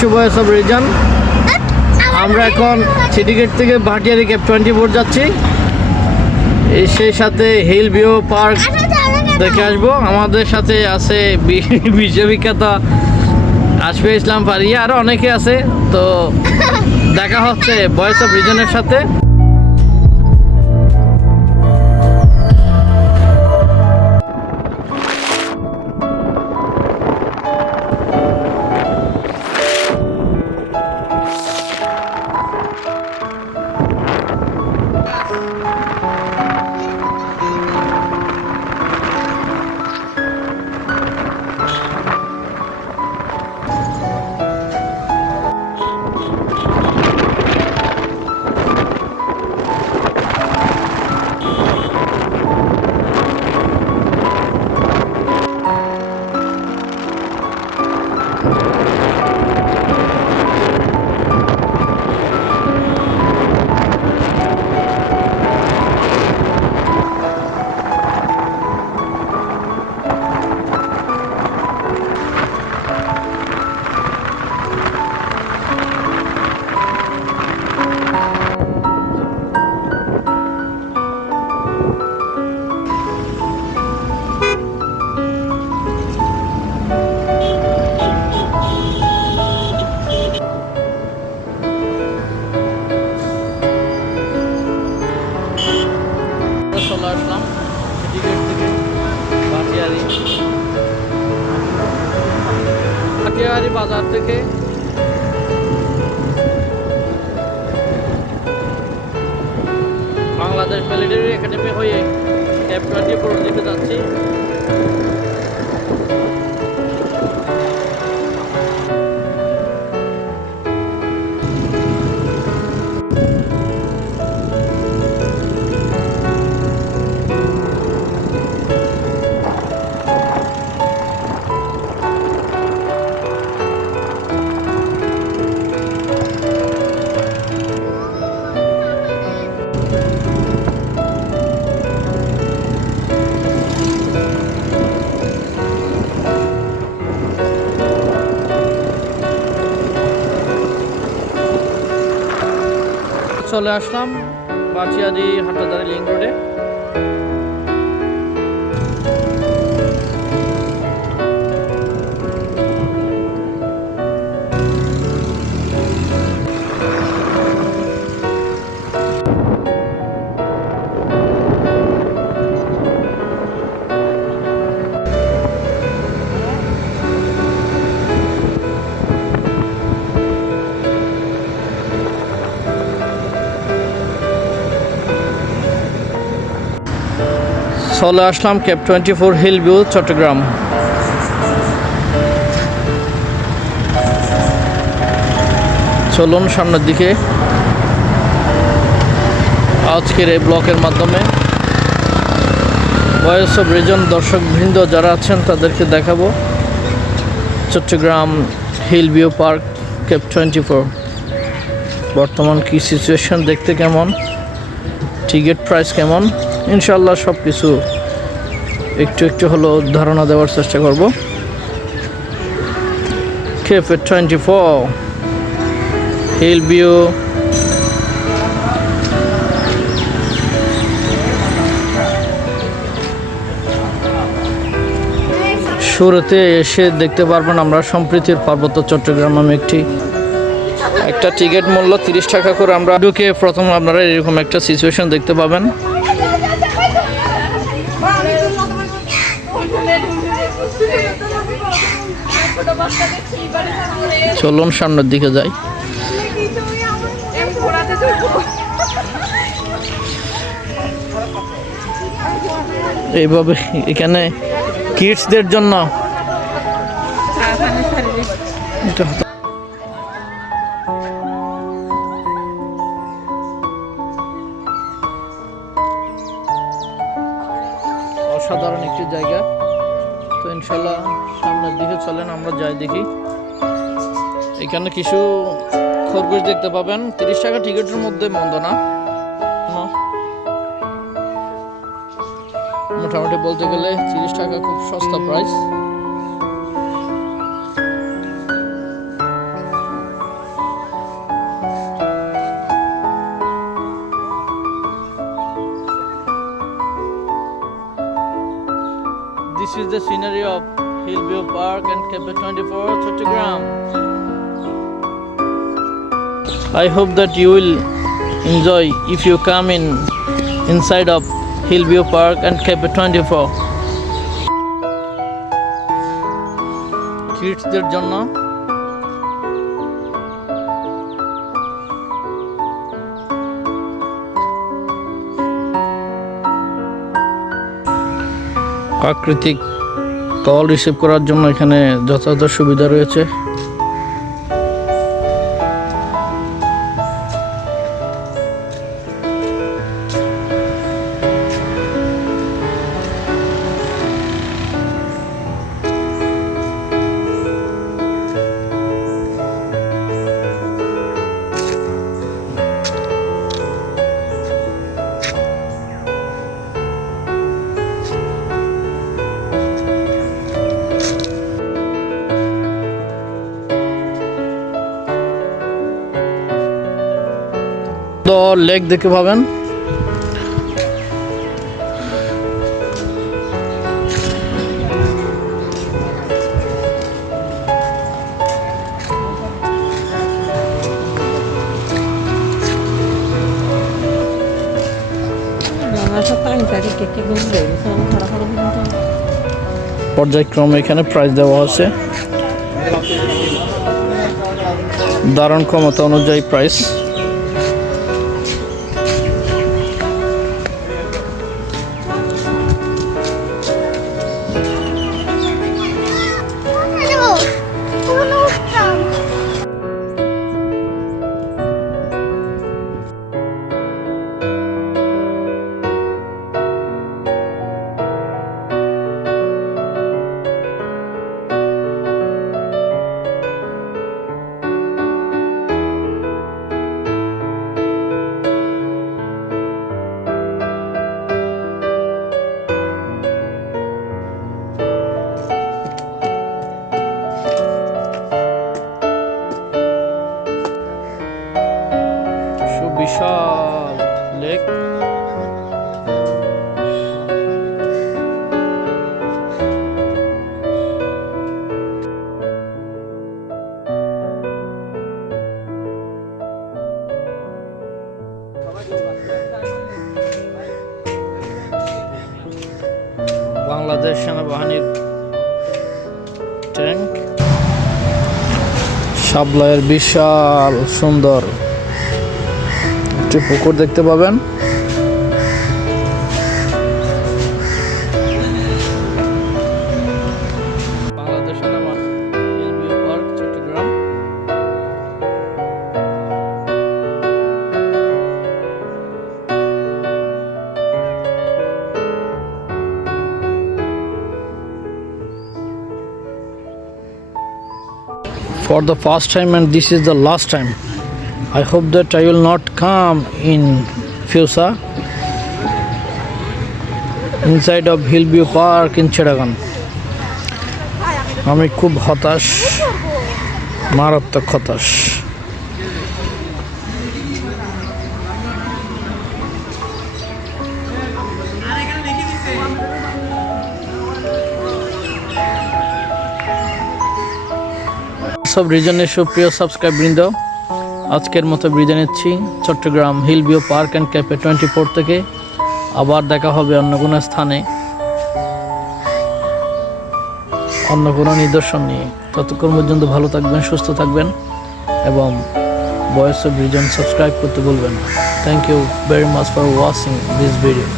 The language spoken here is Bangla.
শুভ সব রিজন। আমরা এখন সিটিগেট থেকে ভাটিয়ারি ক্যাপ টোয়েন্টি ফোর যাচ্ছি। সেই সাথে হিল ভিউ পার্ক দেখে আসব। আমাদের সাথে আছে বিশ্ববিখ্যাত আশফি ইসলাম পারিয়া আরও অনেকে আছে, তো দেখা হচ্ছে বয়স অফ রিজনের সাথে। বাজার থেকে। বাংলাদেশ মিলিটারি একাডেমি হয়ে ক্যাব টোয়েন্টি দিকে যাচ্ছি। চলে আসলাম বাচিয়াদি হাটাদারি লিঙ্ক রোডে। চলে আসলাম cape twenty four hill view Chattogram চলুন সামনের দিকে। আজকের এই ব্লকের মাধ্যমে ভয়েস অফ রিজন দর্শকবৃন্দ যারা আছেন, তাদেরকে দেখাবো। Chattogram hill view park cape twenty four বর্তমান কী সিচুয়েশন দেখতে কেমন? টিকিট প্রাইস কেমন? ইনশাল্লাহ সব কিছু একটু একটু হলো ধারণা দেওয়ার চেষ্টা করব। কেফে টোয়েন্টি ফোর হিল ভিউ শুরুতে এসে দেখতে পারবেন আমরা সম্প্রীতির পার্বত্য চট্টগ্রাম নামে একটি একটা টিকিট মূল্য তিরিশ টাকা করে আমরা ঢুকে প্রথম আপনারা এরকম একটা সিচুয়েশন দেখতে পাবেন। চলুন সামনের দিকে যাই। এইভাবে এখানে কিডসদের জন্য ইনশাল্লাহ সামনের দিকে চলেন, আমরা যাই দেখি। এখানে কিছু খরগোশ দেখতে পাবেন। তিরিশ টাকা টিকিটের মধ্যে মন্দ না। মোটামুটি বলতে গেলে তিরিশ টাকা খুব সস্তা price is the scenery of Hillview Park and Cafe 24 Chattogram. I hope that you will enjoy if you come in inside of Hillview Park and Cafe 24. কিডসদের জন্য প্রাকৃতিক কল রিসিভ করার জন্য এখানে যথাযথ সুবিধা রয়েছে। লেক দেখে পাবেন। পর্যায়ক্রমে এখানে প্রাইজ দেওয়া হচ্ছে দারুণ ক্ষমতা অনুযায়ী প্রাইস বাংলাদেশ সেনাবাহিনীর ট্যাঙ্ক। সাবলয়ের বিশাল সুন্দর একটি পুকুর দেখতে পাবেন। For the first time and this is the last time I hope that I will not come in Fusa inside of Hillview Park in Chedagan. আমি খুব হতাশ মারাত্মক হতাশ সব রিজনের সুপ্রিয় সাবস্ক্রাইব বৃন্দ আজকের মতো বিদায় নিচ্ছি। Chittagong hill view park and cafe twenty four থেকে আবার দেখা হবে অন্য কোনো স্থানে। অন্য কোনো নিদর্শন নিয়ে। ততক্ষণ পর্যন্ত ভালো থাকবেন, সুস্থ থাকবেন এবং ভয়েস অফ রিজন সাবস্ক্রাইব করতে ভুলবেন না। Thank you very much for watching this video